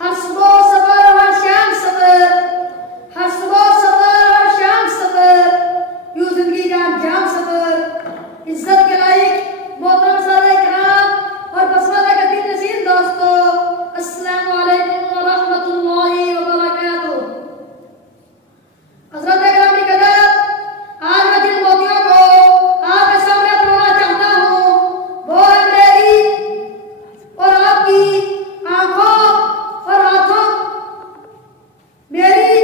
हर सुबह सफर हर शाम सफर, हर सुबह सफर हर शाम सफर, यूं जिंदगी का अंजाम सफर। इज्जत के लायक मोहतरम सादे किराम और पसमानदा के दिल नशीन दोस्तों, अस्सलाम वालेकुम व रहमतुल्लाहि व बरकातुहू। हज़रत गिरामी कदर, आज मैं जिन मोतियों को आपके सामने पढ़ना चाहता हूँ वो है मेरी और आपकी आंखों और हाथों, मेरी